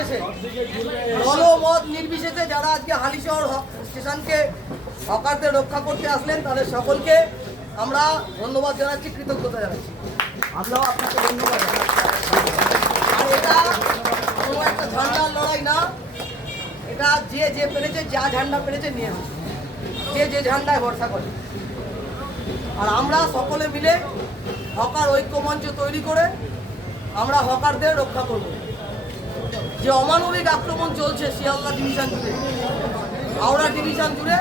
নির্বিশেষে দলমত নির্বিশেষে যারা আজকে হালিশহর স্টেশনকে হকারদের রক্ষা করতে আসলেন তাদের সকলকে আমরা ধন্যবাদ জানাচ্ছি, কৃতজ্ঞতা জানাচ্ছি। আমরাও আপনাকে ধন্যবাদ জানাচ্ছি। আর এটা কোনো একটা ঝান্ডার লড়াই না, এটা যে পেরেছে, যা ঝান্ডা পেরেছে নিয়ে এসেছে, যে ঝান্ডায় ভরসা করে। আর আমরা সকলে মিলে হকার ঐক্যমঞ্চ তৈরি করে আমরা হকারদের রক্ষা করব। যে অমানবিক আক্রমণ চলছে শিয়ালদা ডিভিশন জুড়ে, হাওড়া ডিভিশন জুড়ে,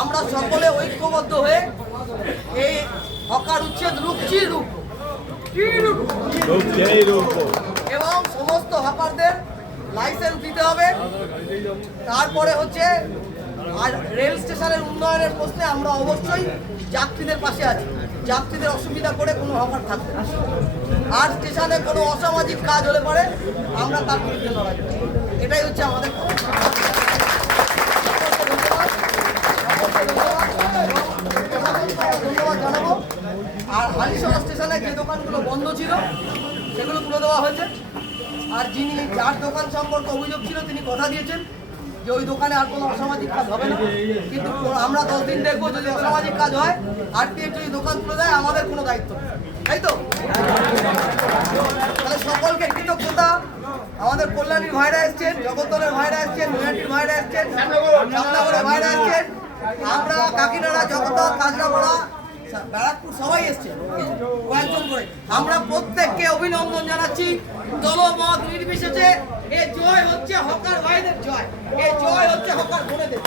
আমরা সকলে ঐক্যবদ্ধ হয়ে এই হকার উচ্ছেদ রুখছি, এবং সমস্ত হকারদের লাইসেন্স দিতে হবে। তারপরে হচ্ছে আর রেল স্টেশনের উন্নয়নের প্রশ্নে আমরা অবশ্যই যাত্রীদের পাশে আছি। যাত্রীদের অসুবিধা করে কোনো হকার থাকবে না। আর স্টেশনে কোনো অসামাজিক কাজ হলে পরে আমরা তার বিরুদ্ধে লড়াই করি। এটাই হচ্ছে আমাদের ধন্যবাদ জানাবো। আর হালিশহর স্টেশনে যে দোকানগুলো বন্ধ ছিল সেগুলো তুলে দেওয়া হয়েছে। আর যার দোকান সম্পর্কে অভিযোগ ছিল তিনি কথা দিয়েছেন যে ওই দোকানে আর কোনো অসামাজিক কাজ হবে না। কিন্তু আমরা 10 দিন দেখবো, যদি অসামাজিক কাজ হয় আরপিএফ যদি দোকান তুলে দেয় আমাদের কোনো দায়িত্ব নেই, তাই তো? তাহলে সকলকে কৃতজ্ঞতা। আমাদের কল্যাণীর ভাইরা এসছেন, জগদ্দলের ভাইরা এসছেন, নৈহাটির ভাইরা এসছেন, রামনগরের ভাইরা এসছেন, আমরা কাকিনাড়া, জগদ্দল, কাজরাপাড়া, ব্যারাকপুর সবাই এসছে কয়েকজন করে। আমরা প্রত্যেককে অভিনন্দন জানাচ্ছি। দলমত নির্বিশেষে এ জয় হচ্ছে হকার ভাইদের জয়, এ জয় হচ্ছে হকার বোনেদের।